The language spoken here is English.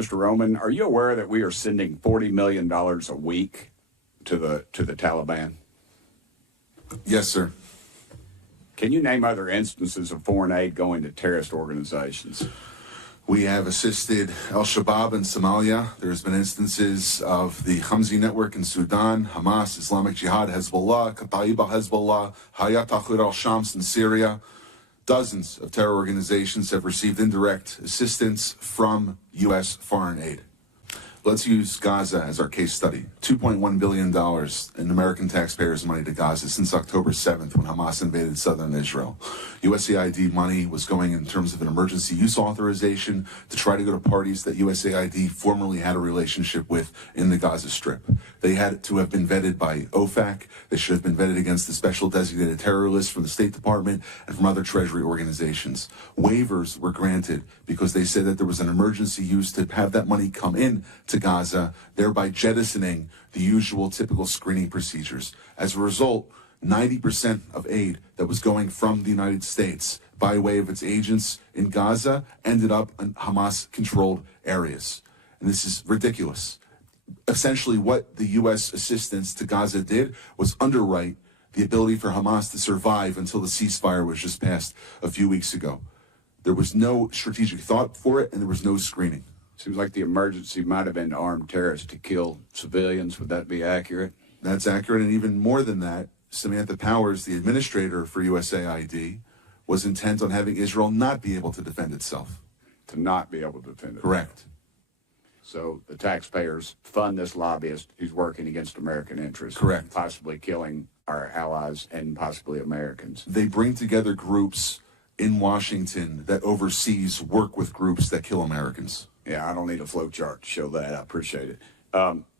Mr. Roman, are you aware that we are sending $40 million a week to the Taliban? Yes, sir. Can you name other instances of foreign aid going to terrorist organizations? We have assisted al-Shabaab in Somalia. There's been instances of the Hamzi network in Sudan, Hamas, Islamic Jihad, Hezbollah, Kataib al-Hezbollah, Hayat Tahrir al-Shams in Syria. Dozens of terror organizations have received indirect assistance from U.S. foreign aid. Let's use Gaza as our case study. $2.1 billion in American taxpayers' money to Gaza since October 7th when Hamas invaded southern Israel. USAID money was going in terms of an emergency use authorization to try to go to parties that USAID formerly had a relationship with in the Gaza Strip. They had to have been vetted by OFAC. They should have been vetted against the special designated terror list from the State Department and from other Treasury organizations. Waivers were granted because they said that there was an emergency use to have that money come in to Gaza, thereby jettisoning the usual typical screening procedures. As a result, 90% of aid that was going from the United States by way of its agents in Gaza ended up in Hamas-controlled areas. And this is ridiculous. Essentially, what the U.S. assistance to Gaza did was underwrite the ability for Hamas to survive until the ceasefire was just passed a few weeks ago. There was no strategic thought for it, and there was no screening. Seems like the emergency might have been armed terrorists to kill civilians. Would that be accurate? That's accurate, and even more than that, Samantha Powers, the administrator for USAID, was intent on having Israel not be able to defend itself. To not be able to defend it. Correct. So the taxpayers fund this lobbyist who's working against American interests. Correct. Possibly killing our allies and possibly Americans. They bring together groups in Washington that overseas work with groups that kill Americans. Yeah, I don't need a flow chart to show that. I appreciate it.